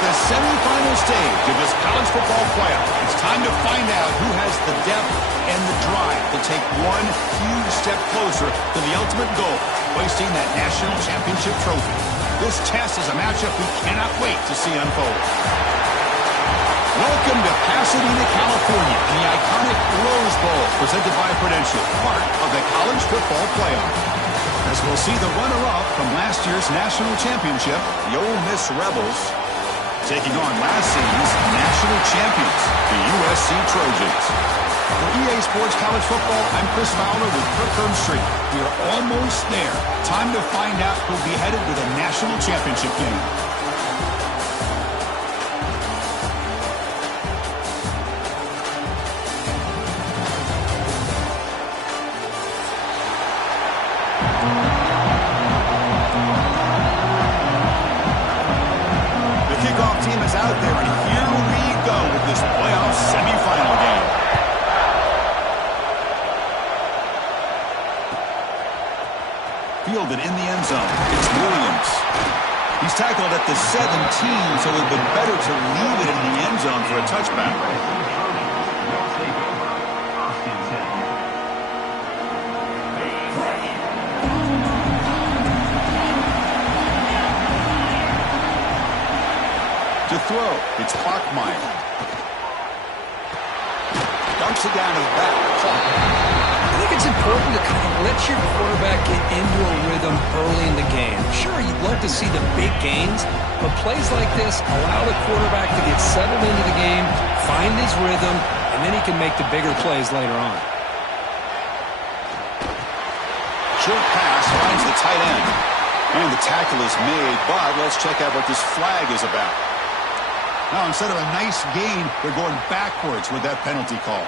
the semifinal stage of this college football playoff. It's time to find out who has the depth and the drive to take one huge step closer to the ultimate goal, hoisting that national championship trophy. This test is a matchup we cannot wait to see unfold. Welcome to Pasadena, California, in the iconic Rose Bowl, presented by Prudential, part of the college football playoff. As we'll see the runner-up from last year's national championship, the Ole Miss Rebels, taking on last season's national champions, the USC Trojans. For EA Sports College Football, I'm Chris Fowler with Kirk Herbstreit. We are almost there. Time to find out who'll be headed to the national championship game. Team is out there, and here we go with this playoff semifinal game. Fielded in the end zone. It's Williams. He's tackled at the 17, so it would be better to leave it in the end zone for a touchback. To throw, it's Bachmeyer. Dumps it down to the back. I think it's important to kind of let your quarterback get into a rhythm early in the game. Sure, you'd love to see the big gains, but plays like this allow the quarterback to get settled into the game, find his rhythm, and then he can make the bigger plays later on. Short pass finds the tight end. And the tackle is made, but let's check out what this flag is about. Now, instead of a nice gain, they're going backwards with that penalty call.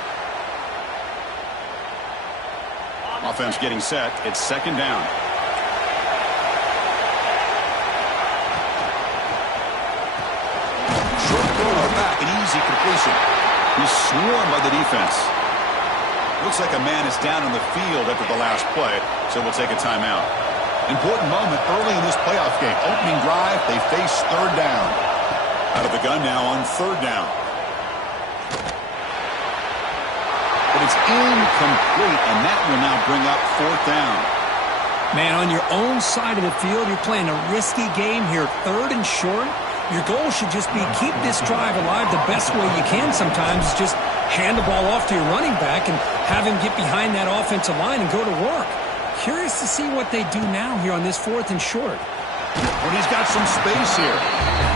Offense getting set. It's second down. Short throw back, an easy completion. He's swarmed by the defense. Looks like a man is down on the field after the last play, so we'll take a timeout. Important moment early in this playoff game. Opening drive, they face third down. Out of the gun now on third down. But it's incomplete, and that will now bring up fourth down. Man, on your own side of the field, you're playing a risky game here. Third and short. Your goal should just be keep this drive alive the best way you can sometimes. Just hand the ball off to your running back and have him get behind that offensive line and go to work. Curious to see what they do now here on this fourth and short. When he's got some space here,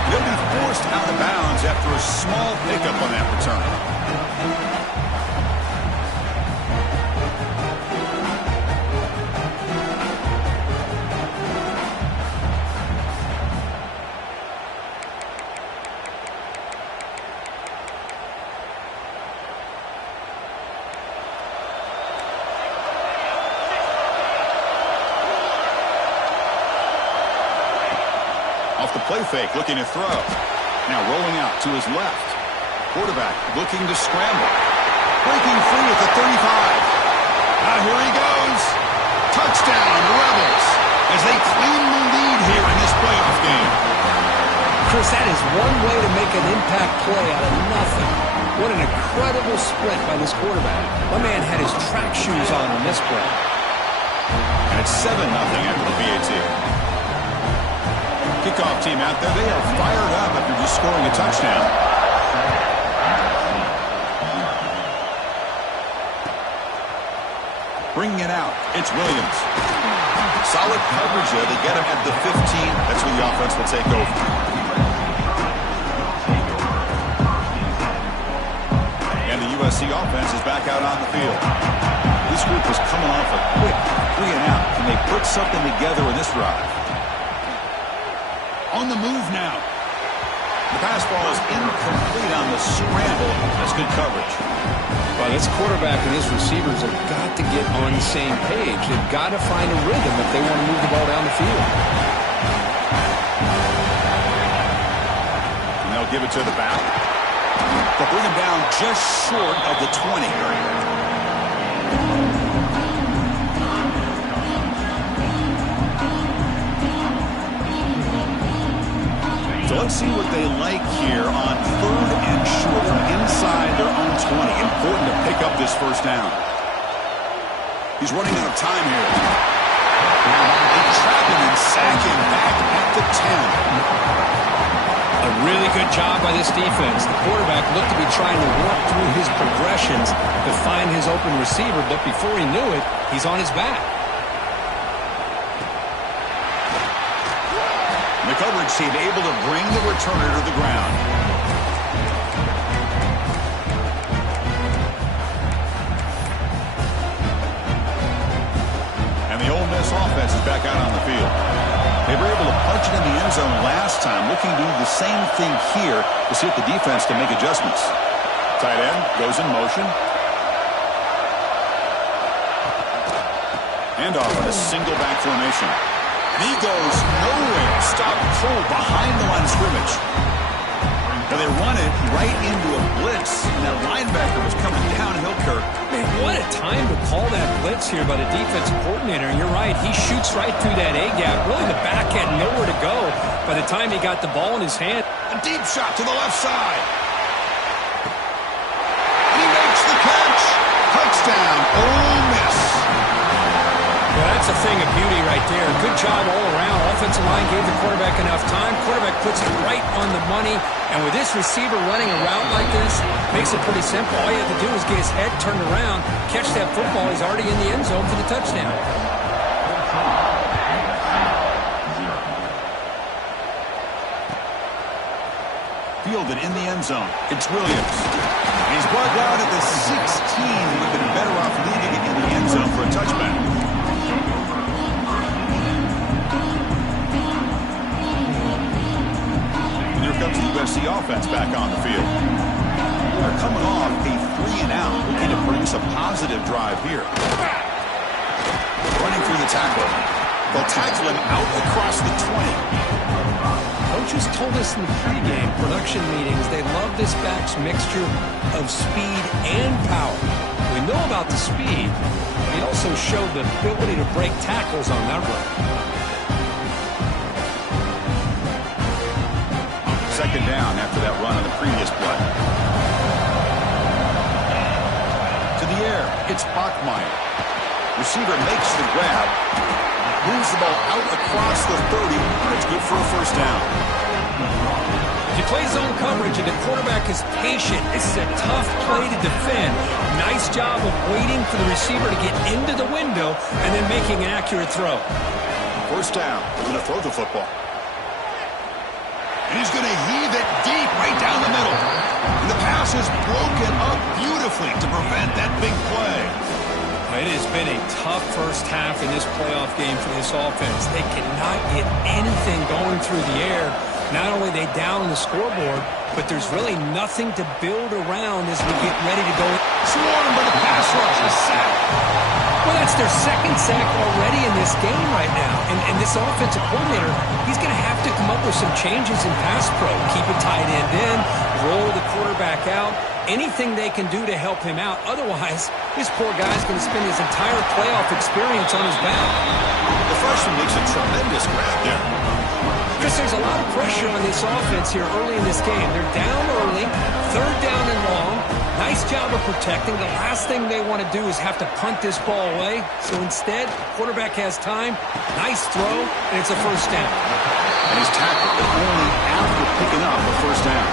he'll be forced out of bounds after a small pickup on that return. Off the play fake, looking to throw. Now rolling out to his left. Quarterback looking to scramble. Breaking free at the 35. Now here he goes. Touchdown, Rebels, as they claim the lead here in this playoff game. Chris, that is one way to make an impact play out of nothing. What an incredible sprint by this quarterback. My man had his track shoes on this play. And it's 7-0 after the PAT. Kickoff team out there, they are fired up after just scoring a touchdown. Bringing it out, it's Williams. Solid coverage there. They get him at the 15. That's where the offense will take over. And the USC offense is back out on the field. This group was coming off a quick 3 and out, and they put something together in this drive. On the move now. The pass ball is incomplete on the scramble. That's good coverage. Well, this quarterback and his receivers have got to get on the same page. They've got to find a rhythm if they want to move the ball down the field. And they'll give it to the back. They'll bring him down just short of the 20. To So let's see what they like here on 3rd and short from inside their own 20. Important to pick up this first down. He's running out of time here. They trap him and sack him back at the 10. A really good job by this defense. The quarterback looked to be trying to work through his progressions to find his open receiver, but before he knew it, he's on his back. The coverage team able to bring the returner to the ground. And the Ole Miss offense is back out on the field. They were able to punch it in the end zone last time, looking to do the same thing here to see if the defense can make adjustments. Tight end goes in motion. Handoff in a single back formation. And he goes nowhere. Stopped cold behind the line of scrimmage. Now they run it right into a blitz, and that linebacker was coming downhill, Kirk. Man, what a time to call that blitz here by the defensive coordinator. And you're right, he shoots right through that A-gap. Really, the back had nowhere to go by the time he got the ball in his hand. A deep shot to the left side. And he makes the catch. Touchdown, Ole Miss. Well, that's a thing of beauty right there. Good job all around. Offensive line gave the quarterback enough time. Quarterback puts it right on the money. And with this receiver running a route like this, makes it pretty simple. All you have to do is get his head turned around, catch that football. He's already in the end zone for the touchdown. Fielded in the end zone. It's Williams. And he's brought down at the 16. He would have been better off leaving it in the end zone for a touchback. Comes the USC offense back on the field. They're coming off a 3-and-out, looking to produce a positive drive here. Running through the tackle. They'll tackle him out across the 20. Coaches told us in the pregame production meetings they love this back's mixture of speed and power. We know about the speed, but he also showed the ability to break tackles on that run. Second down after that run on the previous play. To the air, it's Bachmeier. Receiver makes the grab. Moves the ball out across the 30. It's good for a first down. If you play zone coverage and the quarterback is patient, this is a tough play to defend. Nice job of waiting for the receiver to get into the window and then making an accurate throw. First down. They're going to throw the football. And he's going to heave it deep right down the middle. And the pass is broken up beautifully to prevent that big play. It has been a tough first half in this playoff game for this offense. They cannot get anything going through the air. Not only are they down on the scoreboard, but there's really nothing to build around as we get ready to go. Swarmed by the pass rush, a sack. Well, that's their second sack already in this game right now. And this offensive coordinator, he's going to have to come up with some changes in pass pro. Keep a tight end in, roll the quarterback out, anything they can do to help him out. Otherwise, this poor guy's going to spend his entire playoff experience on his back. The freshman makes a tremendous grab there. Chris, there's a lot of pressure on this offense here early in this game. They're down early, 3rd down and long. Nice job of protecting. The last thing they want to do is have to punt this ball away. So instead, quarterback has time. Nice throw, and it's a first down. And he's tackled only after picking up a first down.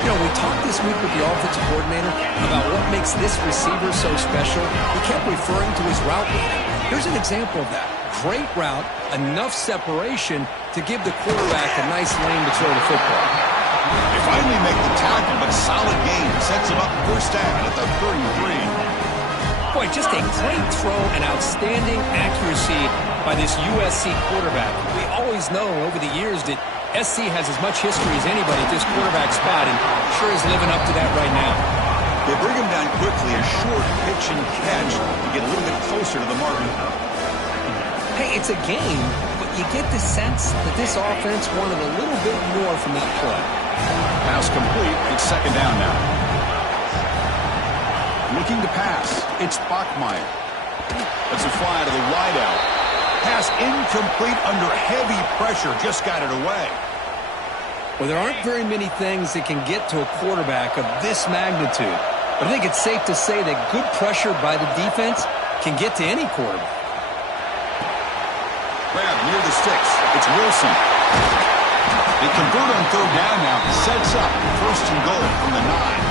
You know, we talked this week with the offensive coordinator about what makes this receiver so special. He kept referring to his route running. Here's an example of that. Great route, enough separation to give the quarterback a nice lane to throw the football. They finally make the tackle, but solid gain sets him up first down at the 33. Boy, just a great throw and outstanding accuracy by this USC quarterback. We always know over the years that SC has as much history as anybody at this quarterback spot, and sure is living up to that right now. They bring him down quickly, a short pitch and catch to get a little bit closer to the mark. Hey, it's a game, but you get the sense that this offense wanted a little bit more from that play. Pass complete. It's second down now. Looking to pass. It's Bachmeier. That's a fly to the wideout. Pass incomplete under heavy pressure. Just got it away. Well, there aren't very many things that can get to a quarterback of this magnitude. But I think it's safe to say that good pressure by the defense can get to any quarterback. Grab near the sticks. It's Wilson. They convert on third down now. Sets up first and goal from the 9.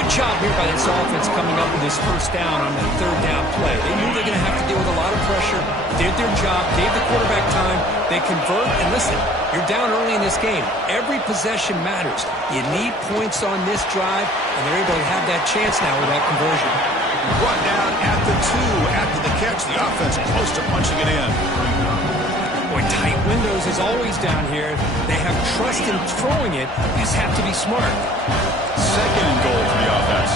Good job here by this offense coming up with this first down on that third down play. They knew they're going to have to deal with a lot of pressure, did their job, gave the quarterback time, they convert, and listen, you're down early in this game. Every possession matters. You need points on this drive, and they're able to have that chance now with that conversion. Brought down at the 2 after the catch. The offense close to punching it in. Boy, tight windows is always down here. They have trust in throwing it. You just have to be smart. Second and goal for the offense.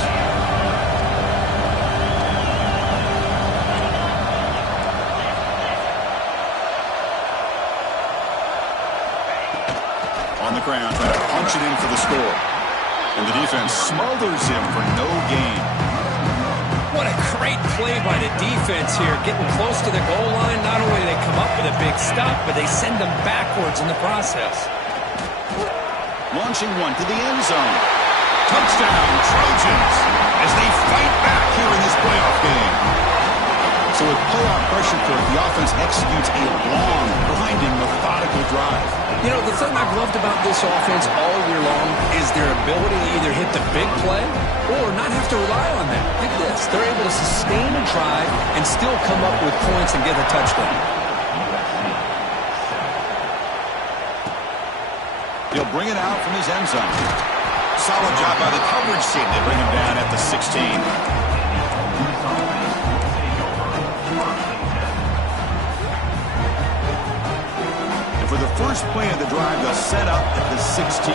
On the ground, trying to punch it in for the score. And the defense smothers him for no gain. What a great play by the defense here. Getting close to the goal line. Not only do they come up with a big stop, but they send them backwards in the process. Launching one to the end zone. Touchdown, Trojans, as they fight back here in this playoff game. So with playoff pressure, the offense executes a long, grinding, methodical drive. You know, the thing I've loved about this offense all year long is their ability to either hit the big play or not have to rely on that. Look at this. They're able to sustain a drive and still come up with points and get a touchdown. He'll bring it out from his end zone. Solid job by the coverage team. They bring him down at the 16. For the first play of the drive, they'll set up at the 16.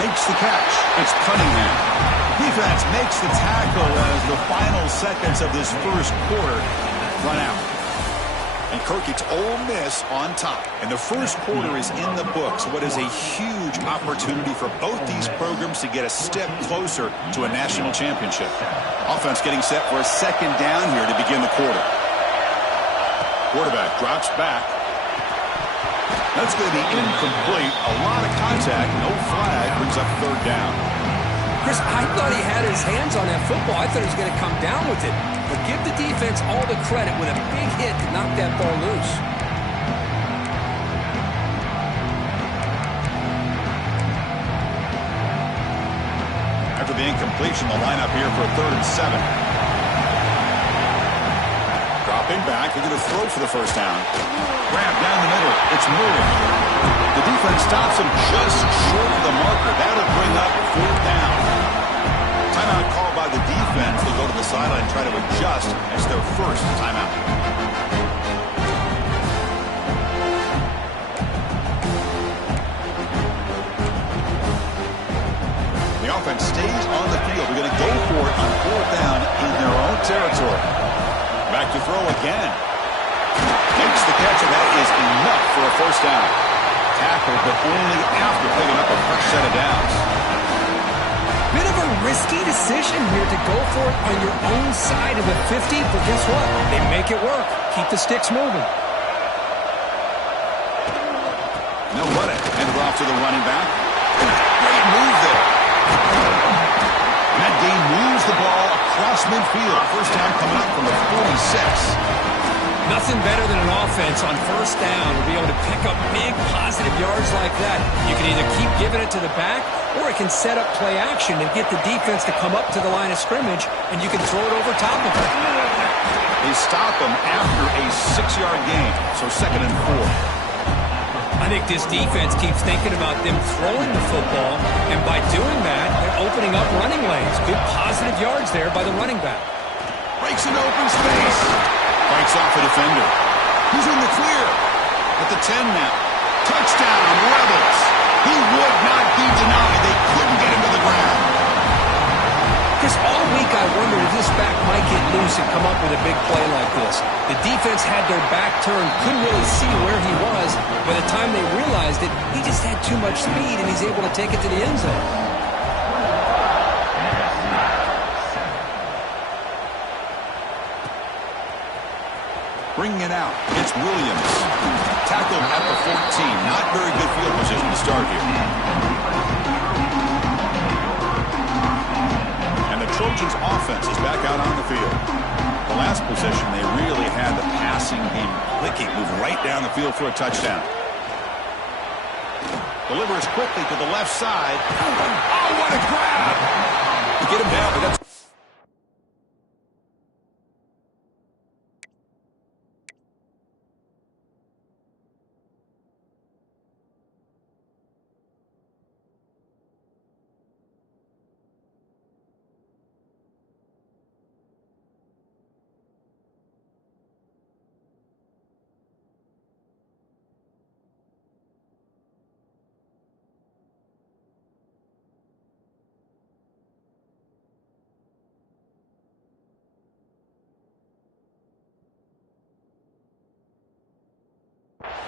Makes the catch. It's Cunningham. Defense makes the tackle as the final seconds of this first quarter run out. And Kirk, it's Ole Miss on top. And the first quarter is in the books. What is a huge opportunity for both these programs to get a step closer to a national championship. Offense getting set for a second down here to begin the quarter. Quarterback drops back. That's going to be incomplete. A lot of contact. No flag. Brings up third down. Chris, I thought he had his hands on that football. I thought he was going to come down with it. But give the defense all the credit with a big hit to knock that ball loose. After the incompletion, the lineup here for a 3rd and 7. Dropping back, they're going to throw for the first down. Grab down the middle. It's Murray. The defense stops him just short of the marker. That'll bring up 4th down. Timeout called by the defense. They'll go to the sideline and try to adjust as their first timeout. The offense stays on the field. They're going to go for it on 4th down in their own territory. Back to throw again. Makes the catch, and that is enough for a first down. Tackle, but only after picking up a fresh set of downs. Bit of a risky decision here to go for it on your own side of the 50, but guess what? They make it work. Keep the sticks moving. No run it. Handed off to the running back. Great move there. And that game moves the ball across midfield. First down coming up from the 46. Nothing better than an offense on first down to be able to pick up big positive yards like that. You can either keep giving it to the back, or it can set up play action and get the defense to come up to the line of scrimmage, and you can throw it over top of it. They stop them after a 6-yard gain, so 2nd and 4. I think this defense keeps thinking about them throwing the football, and by doing that, they're opening up running lanes. Good positive yards there by the running back. Breaks into open space. Fights off a defender. He's in the clear. At the 10 now. Touchdown, Rebels. He would not be denied. They couldn't get him to the ground. Chris, all week I wondered if this back might get loose and come up with a big play like this. The defense had their back turned, couldn't really see where he was. By the time they realized it, he just had too much speed, and he's able to take it to the end zone. Bringing it out, it's Williams. Tackled at the 14. Not very good field position to start here. And the Trojans' offense is back out on the field. The last possession, they really had the passing game clicking. Move right down the field for a touchdown. Delivers quickly to the left side. Oh, what a grab! You get him down, but that's...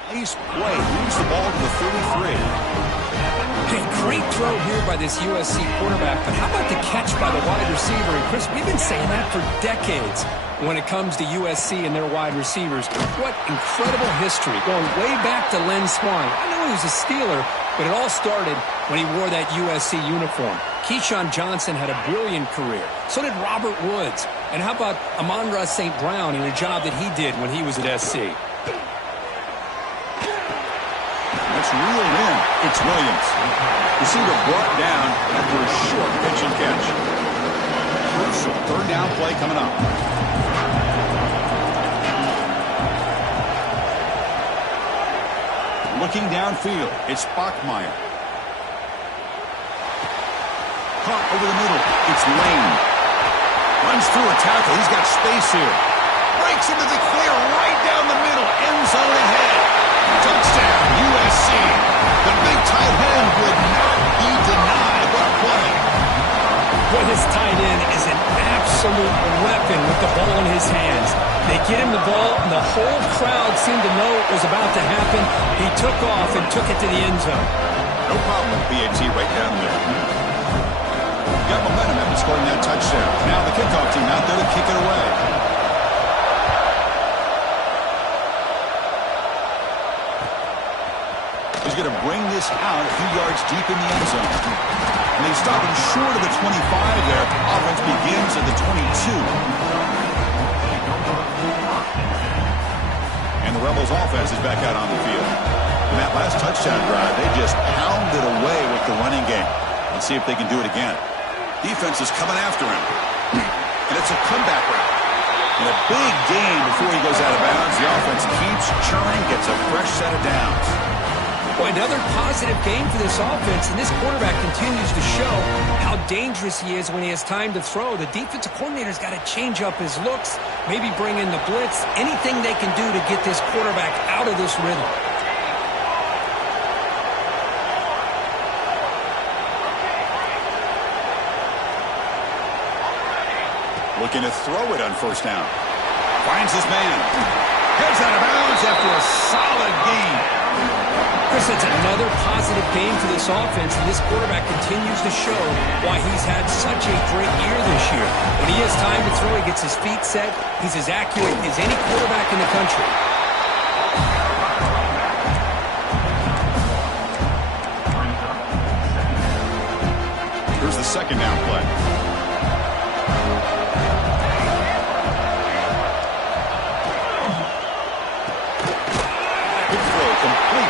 Nice play. Moves the ball to the 33. Hey, great throw here by this USC quarterback, but how about the catch by the wide receiver? And Chris, we've been saying that for decades when it comes to USC and their wide receivers. What incredible history, going way back to Len Swan. I know he was a Steeler, but it all started when he wore that USC uniform. Keyshawn Johnson had a brilliant career. So did Robert Woods. And how about Amon-Ra St. Brown and the job that he did when he was at SC? It's reeled in. It's Williams. Receiver brought down after a short pitch and catch. Crucial third down play coming up. Looking downfield, it's Bachmeier. Caught over the middle. It's Lane. Runs through a tackle. He's got space here. Breaks into the clear right down the middle. End zone ahead. Touchdown, USC. The big tight end would not be denied. What a play. Boy, this tight end is an absolute weapon with the ball in his hands. They get him the ball, and the whole crowd seemed to know it was about to happen. He took off and took it to the end zone. No problem with BAT right down the middle. Got momentum after scoring that touchdown. Now the kickoff team out there to kick it away. He's going to bring this out a few yards deep in the end zone. And they stop him short of the 25 there. Offense begins at the 22. And the Rebels offense is back out on the field. In that last touchdown drive, they just pounded away with the running game. Let's see if they can do it again. Defense is coming after him. And it's a comeback route. And a big gain before he goes out of bounds. The offense keeps churning, gets a fresh set of downs. Boy, another positive game for this offense, and this quarterback continues to show how dangerous he is when he has time to throw. The defensive coordinator's got to change up his looks, maybe bring in the blitz, anything they can do to get this quarterback out of this rhythm. Looking to throw it on first down. Finds his man. Heads out of bounds after a solid gain. Chris, it's another positive game for this offense, and this quarterback continues to show why he's had such a great year this year. When he has time to throw, he gets his feet set. He's as accurate as any quarterback in the country. Here's the second down play.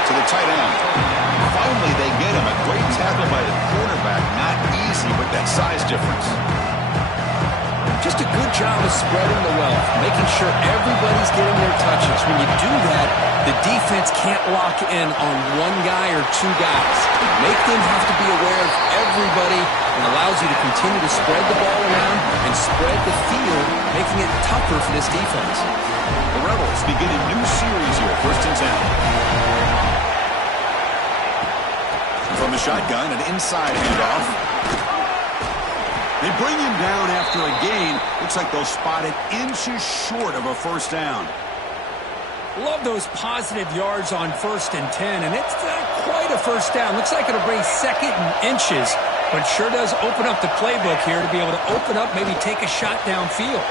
To the tight end. Finally, they get him. A great tackle by the quarterback. Not easy with that size difference. Just a good job of spreading the wealth, making sure everybody's getting their touches. When you do that, the defense can't lock in on one guy or two guys. Make them have to be aware of everybody and allows you to continue to spread the ball around and spread the field, making it tougher for this defense. The Rebels begin a new series here, 1st and 10. From the shotgun, an inside handoff. They bring him down after a gain. Looks like they'll spot it inches short of a first down. Love those positive yards on 1st and 10, and it's not quite a first down. Looks like it'll bring second and inches, but sure does open up the playbook here to be able to open up, maybe take a shot downfield.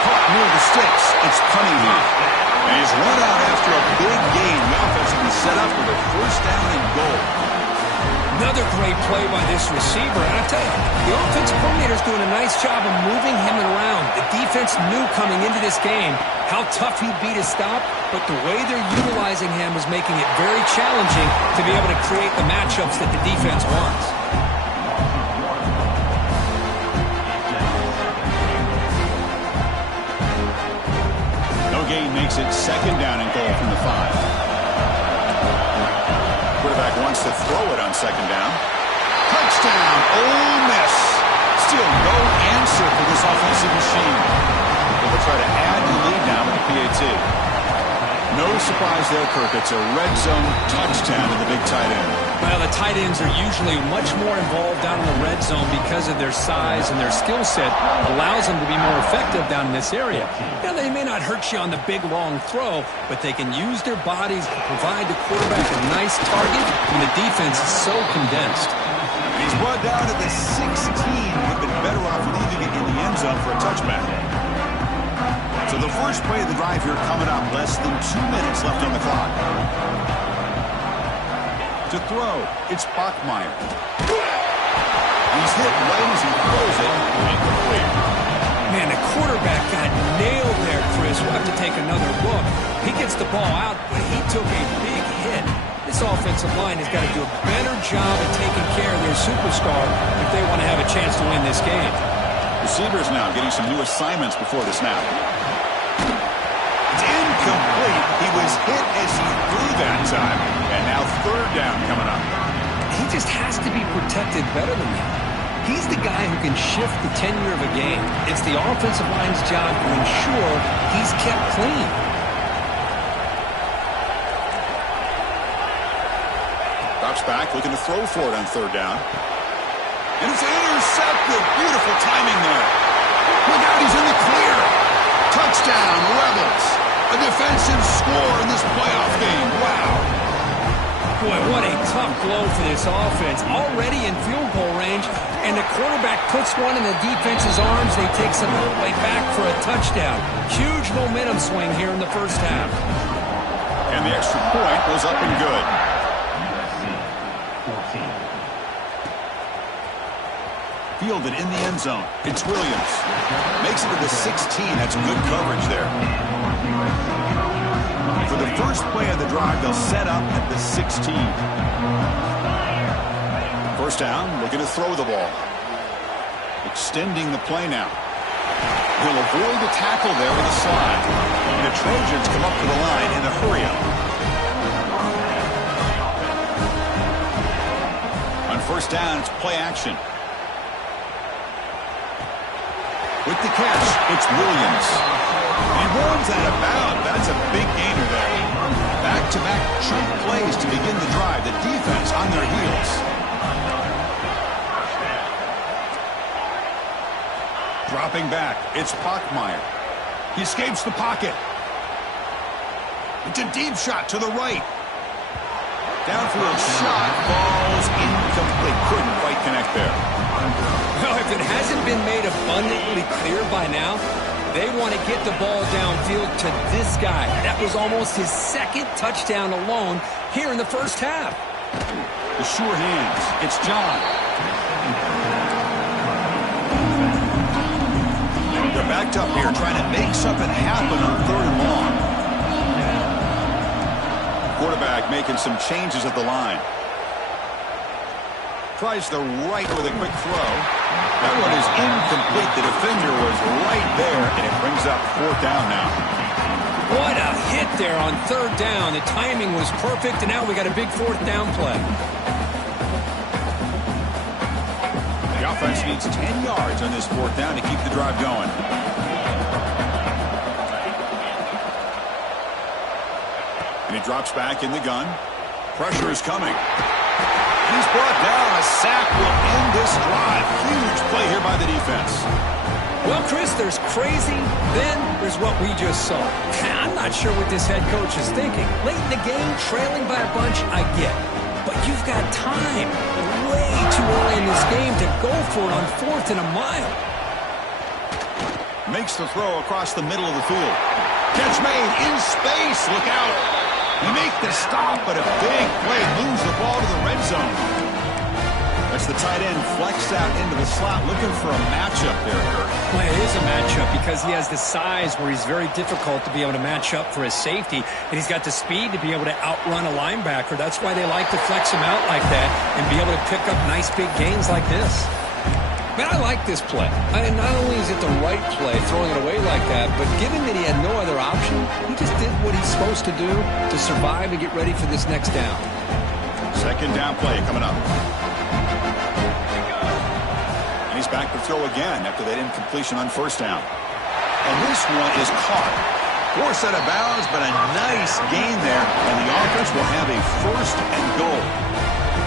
Caught near the sticks. It's punting here. And he's run out after a big gain. The offense will be set up with a first down and goal. Another great play by this receiver. And I tell you, the offensive coordinator is doing a nice job of moving him around. The defense knew coming into this game how tough he'd be to stop, but the way they're utilizing him is making it very challenging to be able to create the matchups that the defense wants. No gain makes it second down and goal from the 5. Quarterback wants to throw it on second down. Touchdown, Ole Miss. Still no answer for this offensive machine. They will try to add to the lead now with the PAT. No surprise there, Kirk. It's a red zone touchdown to the big tight end. Well, the tight ends are usually much more involved down in the red zone because of their size and their skill set. Allows them to be more effective down in this area. Now, they may not hurt you on the big, long throw, but they can use their bodies to provide the quarterback a nice target when the defense is so condensed. He's brought down to the 16. Would have been better off leaving it in the end zone for a touchback. So the first play of the drive here coming up. Less than 2 minutes left on the clock. To throw, it's Bachmeier. He's hit right as he throws it. Incomplete. Man, the quarterback got nailed there, Chris. We'll have to take another look. He gets the ball out, but he took a big hit. This offensive line has got to do a better job of taking care of their superstar if they want to have a chance to win this game. Receivers now getting some new assignments before the snap. It's incomplete. He was hit as he threw that time. And now third down coming up. He just has to be protected better than that. He's the guy who can shift the tenure of a game. It's the offensive line's job to ensure he's kept clean. Drops back, looking to throw for it on third down. And it's intercepted. Beautiful timing there. Look out, he's in the clear. Touchdown, Rebels. A defensive score in this playoff game. Wow. Boy, what a tough blow for this offense. Already in field goal range, and the quarterback puts one in the defense's arms. They take some all the way back for a touchdown. Huge momentum swing here in the first half. And the extra point goes up and good. Fielded in the end zone. It's Williams. Makes it to the 16. That's good coverage there. For the first play of the drive, they'll set up at the 16. First down, looking to throw the ball. Extending the play now. He'll avoid the tackle there with a slide. And the Trojans come up to the line in a hurry-up. On first down, it's play action. With the catch, it's Williams. He runs that about. That's a big gainer there. Back-to-back chunk plays to begin the drive. The defense on their heels. Dropping back, it's Bachmeier. He escapes the pocket. It's a deep shot to the right. Downfield shot, falls incomplete. Couldn't quite connect there. Well, if it hasn't been made abundantly clear by now, they want to get the ball downfield to this guy. That was almost his second touchdown alone here in the first half. The sure hands. It's John. They're backed up here trying to make something happen on third and long. Quarterback making some changes at the line. Tries the right with a quick throw. That one is incomplete. The defender was right there, and it brings up fourth down now. What a hit there on third down. The timing was perfect, and now we got a big fourth down play. The offense needs 10 yards on this fourth down to keep the drive going. And he drops back in the gun. Pressure is coming. He's brought down. A sack will end this drive. Huge play here by the defense. Well, Chris, there's crazy, then there's what we just saw. I'm not sure what this head coach is thinking. Late in the game, trailing by a bunch, I get. But you've got time. Way too early in this game to go for it on fourth and a mile. Makes the throw across the middle of the field. Catch made in space. Look out. They make the stop, but a big play moves the ball to the red zone. That's the tight end flexed out into the slot, looking for a matchup there, Kurt. Well, it is a matchup because he has the size where he's very difficult to be able to match up for his safety, and he's got the speed to be able to outrun a linebacker. That's why they like to flex him out like that and be able to pick up nice big gains like this. Man, I like this play. And not only is it the right play, throwing it away like that, but given that he had no other option, he just did what he's supposed to do to survive and get ready for this next down. Second down play coming up. He's back to throw again after that incompletion on first down. And this one is caught. Forced out of bounds, but a nice gain there. And the offense will have a first and goal.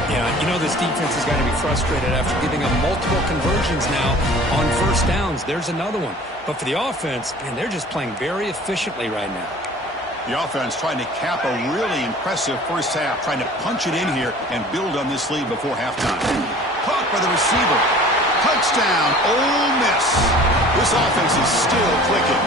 Yeah, you know this defense is going to be frustrated after giving up multiple conversions now on first downs. There's another one. But for the offense, man, they're just playing very efficiently right now. The offense trying to cap a really impressive first half, trying to punch it in here and build on this lead before halftime. Caught by the receiver. Touchdown, Ole Miss. This offense is still clicking.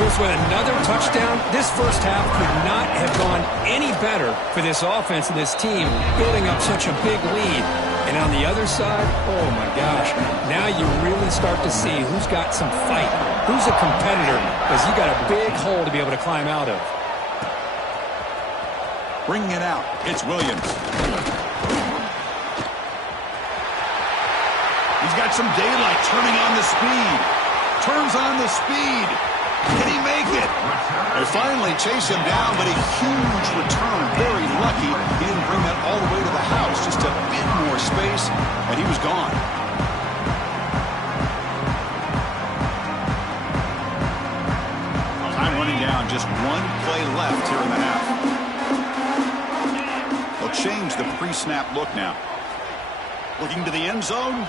With another touchdown, this first half could not have gone any better for this offense and this team, building up such a big lead. And on the other side, oh my gosh, now you really start to see who's got some fight, who's a competitor, because you got a big hole to be able to climb out of. Bringing it out, it's Williams. He's got some daylight, turning on the speed. Turns on the speed. Can he make it? They finally chase him down, but a huge return. Very lucky he didn't bring that all the way to the house. Just a bit more space, and he was gone. Time running down. Just one play left here in the half. They'll change the pre-snap look now. Looking to the end zone.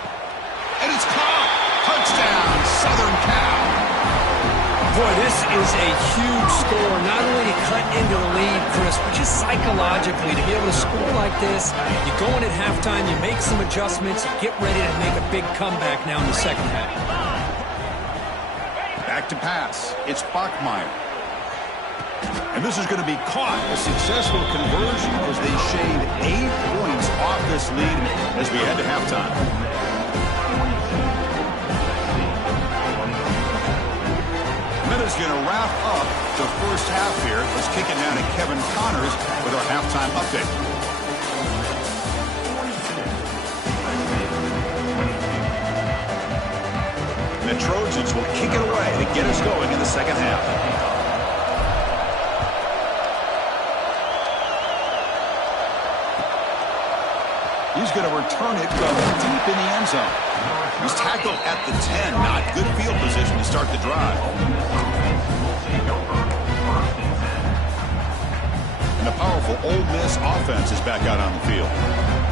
And it's caught. Touchdown, Southern Cal. Boy, this is a huge score. Not only to cut into the lead, Chris, but just psychologically to be able to score like this. You go in at halftime, you make some adjustments, you get ready to make a big comeback now in the second half. Back to pass. It's Bachmeier. And this is going to be caught. A successful conversion as they shave 8 points off this lead as we head to halftime. That is going to wrap up the first half here. Let's kick it down to Kevin Connors with our halftime update. The Trojans will kick it away to get us going in the second half. He's going to return it from deep in the end zone. He's tackled at the 10. Not good field position to start the drive. And the powerful Ole Miss offense is back out on the field.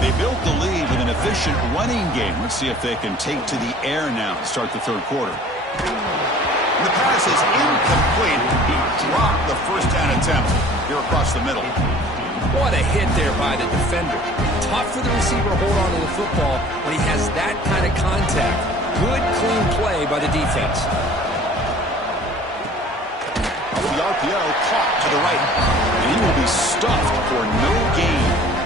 They built the lead with an efficient running game. Let's see if they can take to the air now to start the third quarter. And the pass is incomplete. He dropped the first down attempt here across the middle. What a hit there by the defender. Tough for the receiver to hold on to the football when he has that kind of contact. Good, clean play by the defense. The RPO caught to the right. And he will be stuffed for no gain.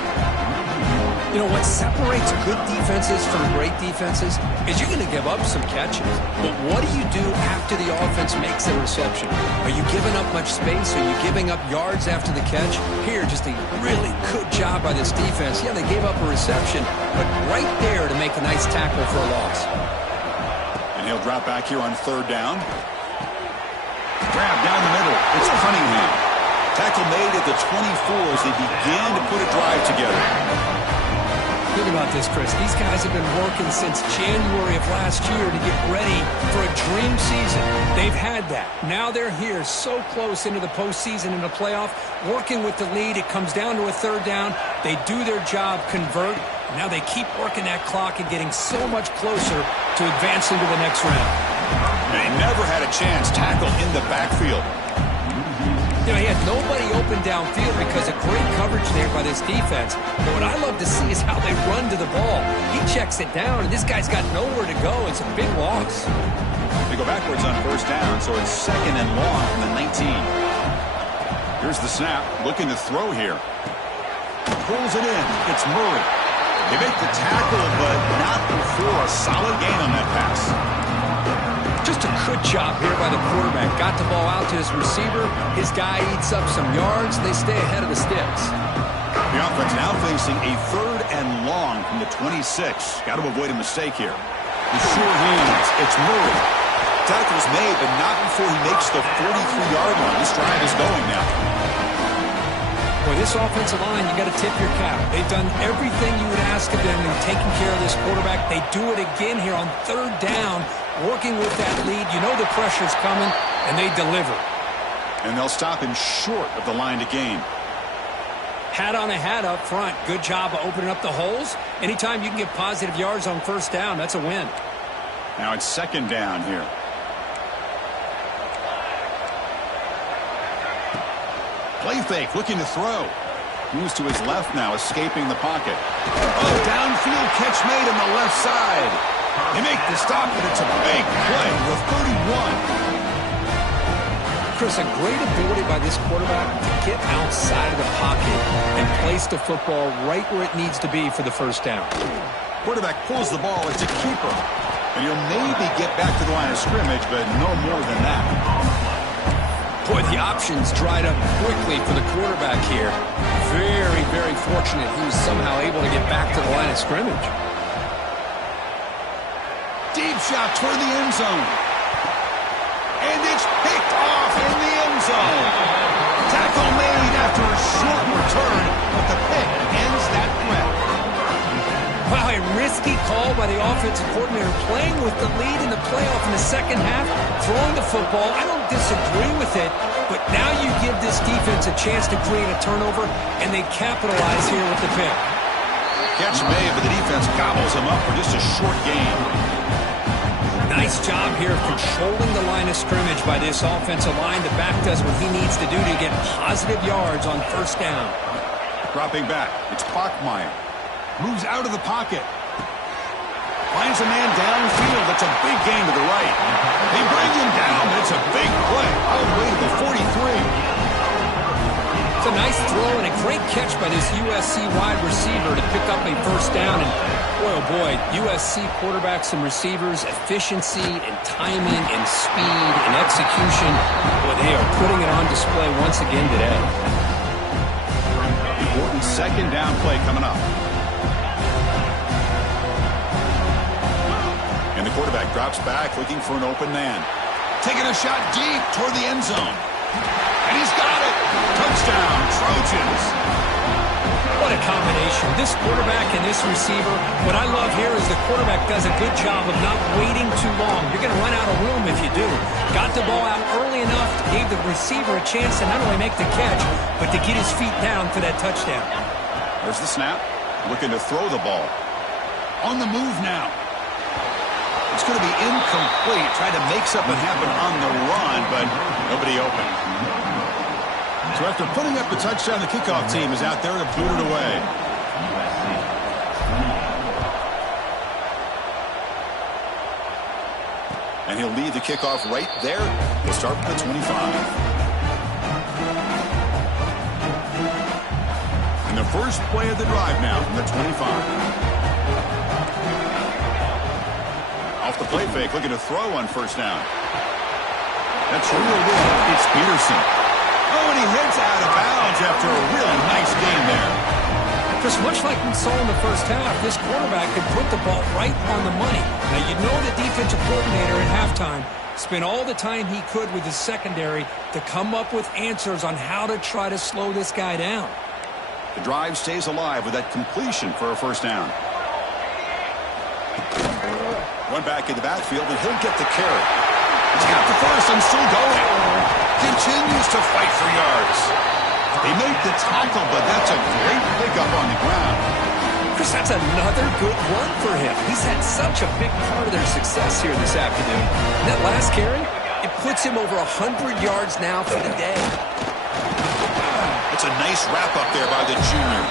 You know, what separates good defenses from great defenses is you're going to give up some catches. But what do you do after the offense makes a reception? Are you giving up much space? Are you giving up yards after the catch? Here, just a really good job by this defense. Yeah, they gave up a reception, but right there to make a nice tackle for a loss. And he'll drop back here on third down. Grab down the middle. It's Cunningham. Tackle made at the 24 as they began to put a drive together. Think about this, Chris. These guys have been working since January of last year to get ready for a dream season. They've had that. Now they're here so close into the postseason and the playoff, working with the lead. It comes down to a third down. They do their job, convert. Now they keep working that clock and getting so much closer to advancing to the next round. They never had a chance tackled in the backfield. You know, he had nobody open downfield because of great coverage there by this defense. But what I love to see is how they run to the ball. He checks it down, and this guy's got nowhere to go. It's a big loss. They go backwards on first down, so it's second and long from the 19. Here's the snap, looking to throw here. Pulls it in. It's Murray. They make the tackle, but not before a solid gain on that pass. Just a good job here by the quarterback. Got the ball out to his receiver. His guy eats up some yards. They stay ahead of the sticks. The offense now facing a third and long from the 26. Got to avoid a mistake here. The sure hands. It's Murray. Tackle's made, but not before he makes the 43-yard line. This drive is going now. Boy, this offensive line, you got to tip your cap. They've done everything you would ask of them in taking care of this quarterback. They do it again here on third down, working with that lead. You know the pressure's coming, and they deliver. And they'll stop him short of the line to gain. Hat on a hat up front. Good job of opening up the holes. Anytime you can get positive yards on first down, that's a win. Now it's second down here. Play fake, looking to throw. Moves to his left now, escaping the pocket. Oh, downfield catch made on the left side. They make the stop, but it's a big play with 31. Chris, a great ability by this quarterback to get outside of the pocket and place the football right where it needs to be for the first down. Quarterback pulls the ball, it's a keeper. And he'll maybe get back to the line of scrimmage, but no more than that. Boy, the options dried up quickly for the quarterback here. Very, very fortunate he was somehow able to get back to the line of scrimmage. Deep shot toward the end zone. And it's picked off in the end zone. Tackle made after a short return, but the pick ends that threat. Wow, a risky call by the offensive coordinator, playing with the lead in the playoff in the second half, throwing the football. I don't disagree with it, but now you give this defense a chance to create a turnover, and they capitalize here with the pick. Catch made, but the defense gobbles him up for just a short gain. Nice job here of controlling the line of scrimmage by this offensive line. The back does what he needs to do to get positive yards on first down. Dropping back, it's Bachmeier. Moves out of the pocket. Finds a man downfield. That's a big gain to the right. They bring him down, but it's a big play all the way to the 43. It's a nice throw and a great catch by this USC wide receiver to pick up a first down. And boy, oh boy, USC quarterbacks and receivers, efficiency and timing and speed and execution. Boy, they are putting it on display once again today. Important second down play coming up. And the quarterback drops back, looking for an open man. Taking a shot deep toward the end zone. And he's got it. Touchdown, Trojans. What a combination. This quarterback and this receiver. What I love here is the quarterback does a good job of not waiting too long. You're going to run out of room if you do. Got the ball out early enough, gave the receiver a chance to not only make the catch, but to get his feet down for that touchdown. There's the snap. Looking to throw the ball. On the move now. It's going to be incomplete. Tried to make something happen on the run, but nobody open. So after putting up the touchdown, the kickoff team is out there to boot it away. And he'll lead the kickoff right there. He'll start with the 25. And the first play of the drive now from the 25. Off the play fake, looking to throw on first down. That's real good. It's Peterson. Oh, and he heads out of bounds after a really nice game there. Just much like we saw in the first half, this quarterback could put the ball right on the money. Now, you know the defensive coordinator at halftime spent all the time he could with his secondary to come up with answers on how to try to slow this guy down. The drive stays alive with that completion for a first down. One back in the backfield, and he'll get the carry. He's got the first and still going. Continues to fight for yards. They make the tackle, but that's a great pickup on the ground. Chris, that's another good run for him. He's had such a big part of their success here this afternoon. And that last carry, it puts him over 100 yards now for the day. It's a nice wrap-up there by the junior.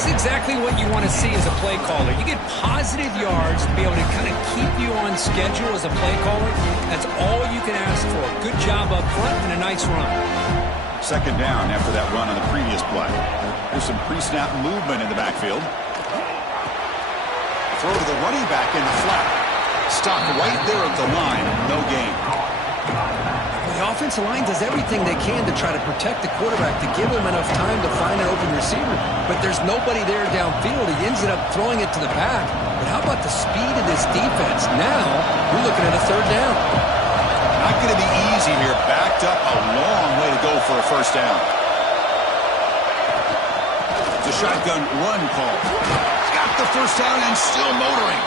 It's exactly what you want to see as a play caller. You get positive yards to be able to kind of keep you on schedule as a play caller. That's all you can ask for. Good job up front and a nice run. Second down after that run on the previous play. There's some pre-snap movement in the backfield. Throw to the running back in the flat. Stop right there at the line. No gain. The offensive line does everything they can to try to protect the quarterback, to give him enough time to find an open receiver. But there's nobody there downfield. He ends up throwing it to the back. But how about the speed of this defense? Now, we're looking at a third down. Not going to be easy here. Backed up a long way to go for a first down. It's a shotgun run call. Got the first down and still motoring.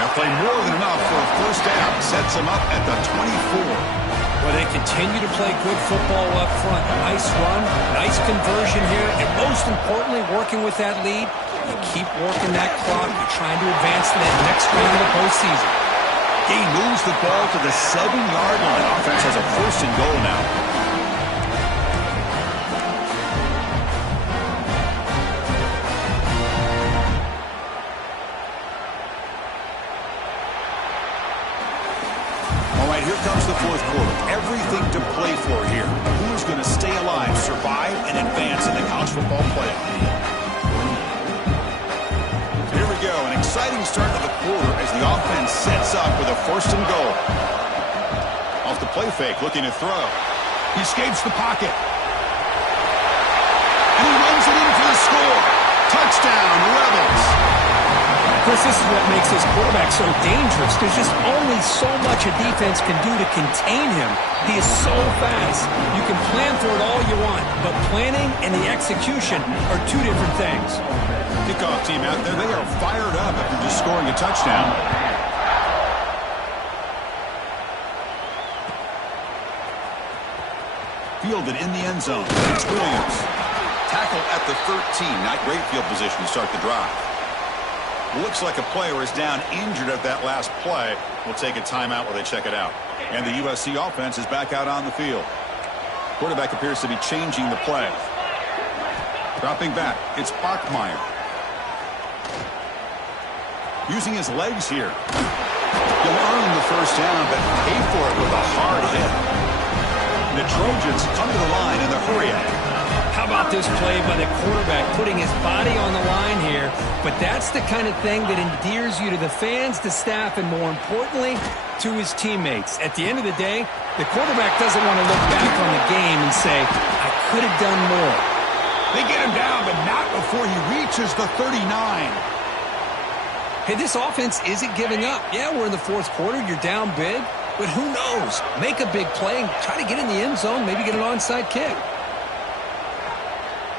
Now play more than enough for a first down. Sets them up at the 24. Well, they continue to play good football up front. Nice run, nice conversion here, and most importantly, working with that lead, you keep working that clock. You're trying to advance to that next round of the postseason. He moves the ball to the 7-yard line. Offense has a first and goal now. All right, here comes the fourth quarter. Everything to play for here. Who's going to stay alive, survive, and advance in the college football playoff? So here we go. An exciting start to the quarter as the offense sets up with a first and goal. Off the play fake, looking to throw. He escapes the pocket. And he runs it in for the score. Touchdown, Rebels. Chris, this is what makes this quarterback so dangerous. There's just only so much a defense can do to contain him. He is so fast. You can plan for it all you want, but planning and the execution are two different things. Kickoff team out there, they are fired up after just scoring a touchdown. Fielded in the end zone. It's Williams. Tackle at the 13. Not great field position to start the drive. Looks like a player is down injured at that last play. We'll take a timeout while they check it out. And the USC offense is back out on the field. Quarterback appears to be changing the play. Dropping back, it's Bachmeier. Using his legs here. He'll earn the first down, but pay for it with a hard hit. The Trojans come to the line in the hurry up. How about this play by the quarterback, putting his body on the line here? But that's the kind of thing that endears you to the fans, the staff, and more importantly, to his teammates. At the end of the day, the quarterback doesn't want to look back on the game and say, I could have done more. They get him down, but not before he reaches the 39. Hey, this offense isn't giving up. Yeah, we're in the fourth quarter. You're down big. But who knows? Make a big play and try to get in the end zone, maybe get an onside kick.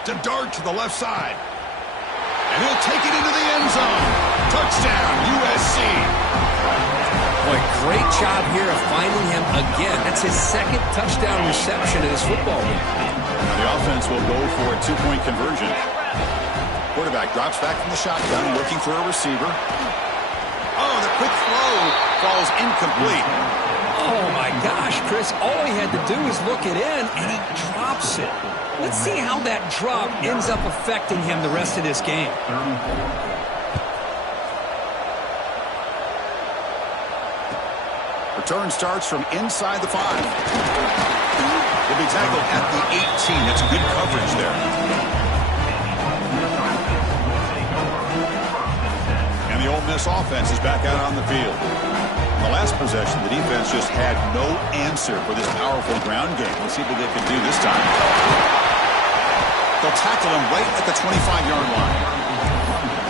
To dart to the left side. And he'll take it into the end zone. Touchdown, USC. Boy, great job here of finding him again. That's his second touchdown reception in this football game. Now the offense will go for a two-point conversion. Quarterback drops back from the shotgun, looking for a receiver. Oh, the quick throw falls incomplete. Oh, my gosh, Chris, all he had to do is look it in, and he drops it. Let's see how that drop ends up affecting him the rest of this game. Return starts from inside the 5. He'll be tackled at the 18. That's good coverage there. And the Ole Miss offense is back out on the field. In the last possession, the defense just had no answer for this powerful ground game. Let's see what they can do this time. They'll tackle him right at the 25-yard line.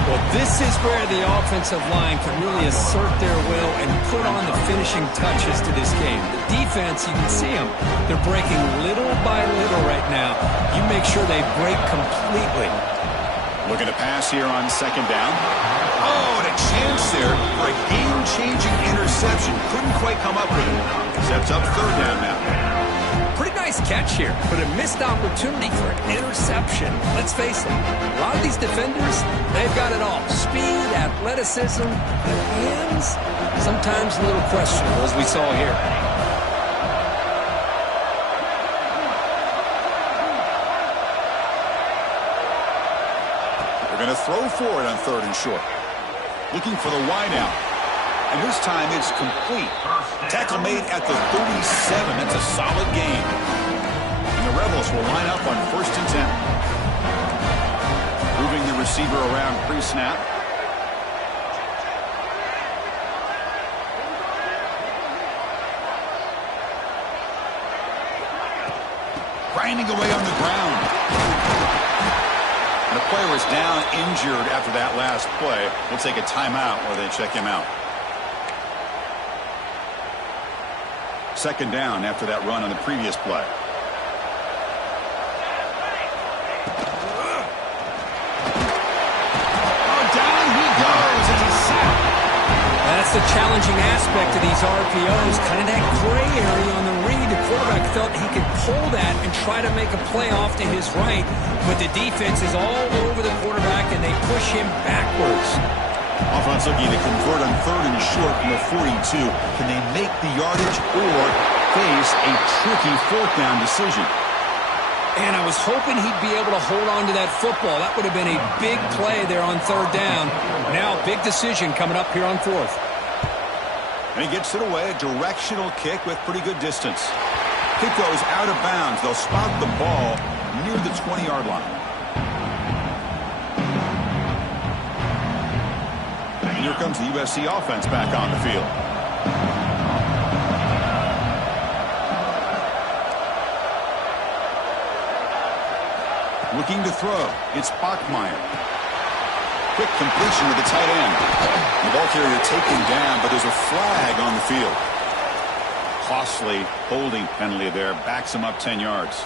Well, this is where the offensive line can really assert their will and put on the finishing touches to this game. The defense, you can see them. They're breaking little by little right now. You make sure they break completely. Looking to pass here on second down. Oh, and a chance there for a game-changing interception. Couldn't quite come up with it. Sets up third down now. Pretty nice catch here, but a missed opportunity for an interception. Let's face it, a lot of these defenders, they've got it all. Speed, athleticism, but hands, sometimes a little questionable, as we saw here. They're going to throw for it on 3rd and short. Looking for the wide out. And this time it's complete. Tackle made at the 37. That's a solid gain. And the Rebels will line up on 1st and 10. Moving the receiver around pre-snap. Grinding away on the ground. And the player is down injured after that last play. We'll take a timeout while they check him out. 2nd down after that run on the previous play. Oh, down he goes. It's a sack. That's the challenging aspect of these RPOs. Kind of that gray area on the read. The quarterback felt he could pull that and try to make a play off to his right, but the defense is all over the quarterback, and they push him backwards. Offense looking to convert on 3rd and short from the 42. Can they make the yardage or face a tricky 4th down decision? And I was hoping he'd be able to hold on to that football. That would have been a big play there on 3rd down. Now, big decision coming up here on 4th. And he gets it away, a directional kick with pretty good distance. Kick goes out of bounds. They'll spot the ball near the 20-yard line. And here comes the USC offense back on the field. Looking to throw. It's Bachmeier. Quick completion to the tight end. The ball carrier taken down, but there's a flag on the field. Costly holding penalty there. Backs him up 10 yards.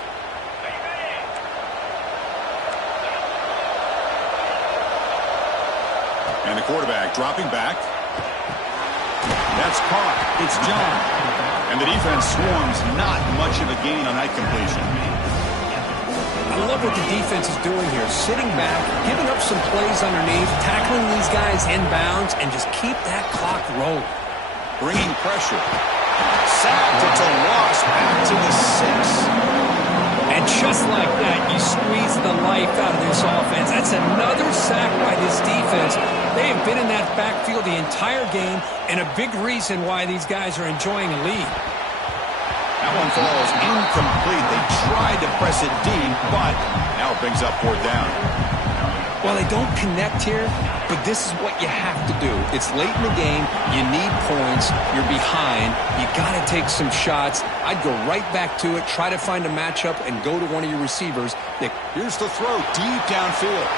And the quarterback dropping back. That's caught. It's John. And the defense swarms. Not much of a gain on that completion. I love what the defense is doing here. Sitting back, giving up some plays underneath, tackling these guys inbounds, and just keep that clock rolling. Bringing pressure. Sacked. It's a loss. Back to the 6. And just like that, you squeeze the life out of this offense. That's another sack by this defense. They have been in that backfield the entire game, and a big reason why these guys are enjoying a lead. That one falls incomplete. They tried to press it deep, but now it brings up 4th down. Well, they don't connect here, but this is what you have to do. It's late in the game. You need points. You're behind. You got to take some shots. I'd go right back to it, try to find a matchup, and go to one of your receivers. Here's the throw deep downfield.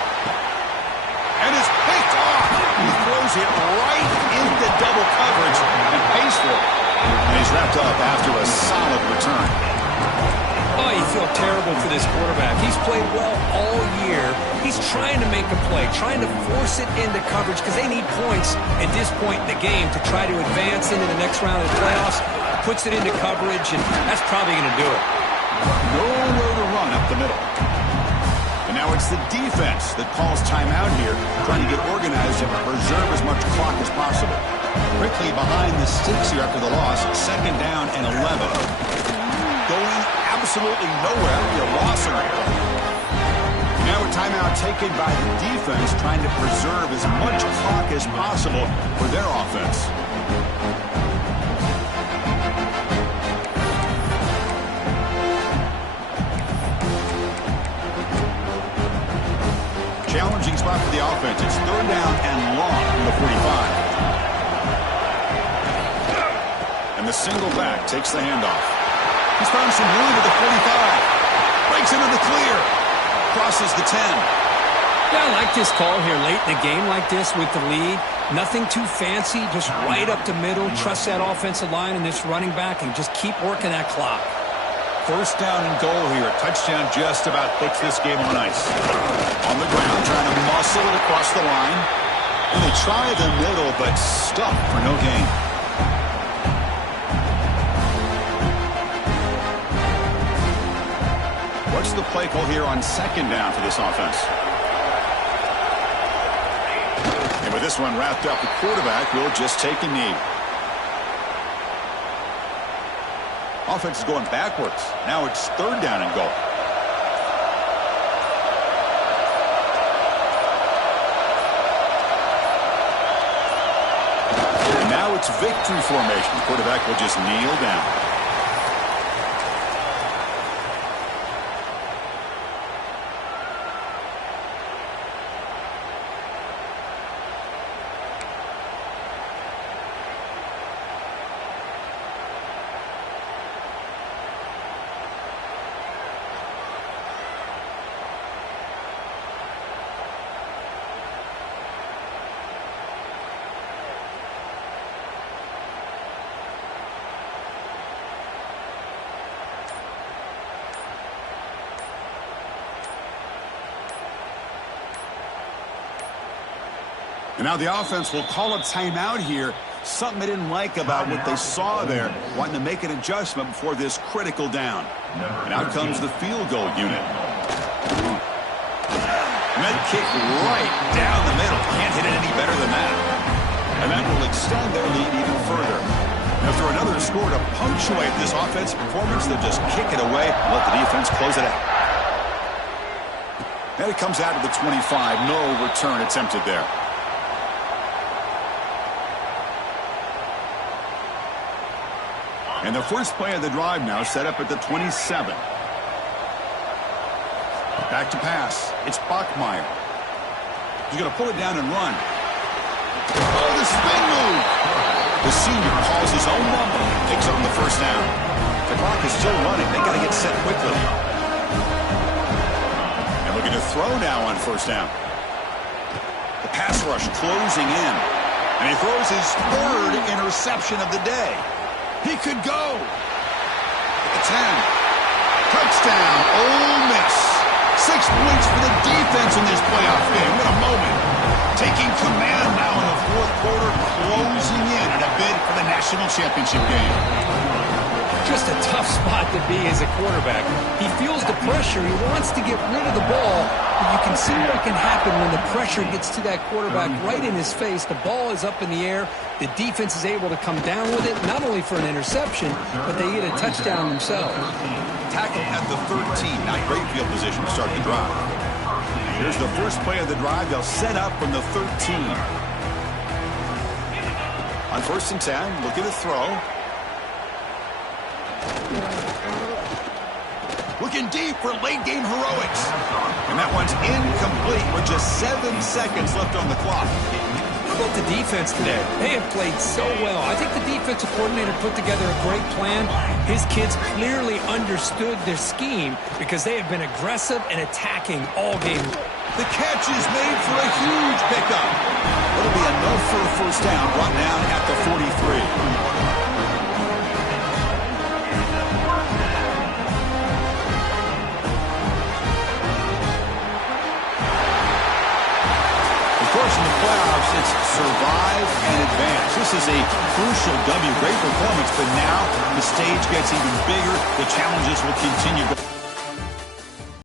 And it's picked off. He throws it right into double coverage and pays for it. And he's wrapped up after a solid return. Oh, you feel terrible for this quarterback. He's played well all year. He's trying to make a play, trying to force it into coverage because they need points at this point in the game to try to advance into the next round of the playoffs. Puts it into coverage, and that's probably going to do it. Nowhere to run up the middle. And now it's the defense that calls timeout here, trying to get organized and preserve as much clock as possible. Quickly behind the sticks here after the loss. 2nd down and 11. Going absolutely nowhere. You're lost on it. Now a timeout taken by the defense, trying to preserve as much clock as possible for their offense. Challenging spot for the offense. It's 3rd down and long from the 45. And the single back takes the handoff. He's found some room at the 45. Breaks into the clear. Crosses the 10. Yeah, I like this call here late in a game like this with the lead. Nothing too fancy, just right up the middle. Trust that offensive line and this running back and just keep working that clock. 1st down and goal here. Touchdown just about puts this game on ice. On the ground, trying to muscle it across the line. And they try the middle, but stuck for no gain. What's the play call here on 2nd down for this offense? And with this one wrapped up, the quarterback will just take a knee. Offense is going backwards. Now it's 3rd down and goal. It's victory formation. The quarterback will just kneel down. And now the offense will call a timeout here. Something they didn't like about what they saw there. Wanting to make an adjustment before this critical down. And out comes the field goal unit. Med kick right down the middle. Can't hit it any better than that. And that will extend their lead even further. After another score to punctuate this offensive performance, they'll just kick it away and let the defense close it out. And it comes out to the 25. No return attempted there. And the first play of the drive now set up at the 27. Back to pass. It's Bachmeier. He's going to pull it down and run. Oh, the spin move. The senior calls his own number. Picks up the first down. The clock is still running. They got to get set quickly. And looking to throw now on first down. The pass rush closing in. And he throws his third interception of the day. He could go. The 10. Touchdown, Ole Miss. 6 points for the defense in this playoff game. What a moment. Taking command now in the fourth quarter, closing in a bid for the national championship game. Just a tough spot to be as a quarterback. He feels the pressure. He wants to get rid of the ball. But you can see what can happen when the pressure gets to that quarterback right in his face. The ball is up in the air. The defense is able to come down with it, not only for an interception, but they get a touchdown themselves. Tackled at the 13. Not great field position to start the drive. Here's the first play of the drive. They'll set up from the 13. On first and 10, look at the throw. Looking deep for late-game heroics. And that one's incomplete with just 7 seconds left on the clock. How about the defense today? They have played so well. I think the defensive coordinator put together a great plan. His kids clearly understood their scheme because they have been aggressive and attacking all game. The catch is made for a huge pickup. It'll be enough for a first down, brought down at the 43. In the playoffs, it's survive and advance. This is a crucial W. Great performance, but now the stage gets even bigger. The challenges will continue.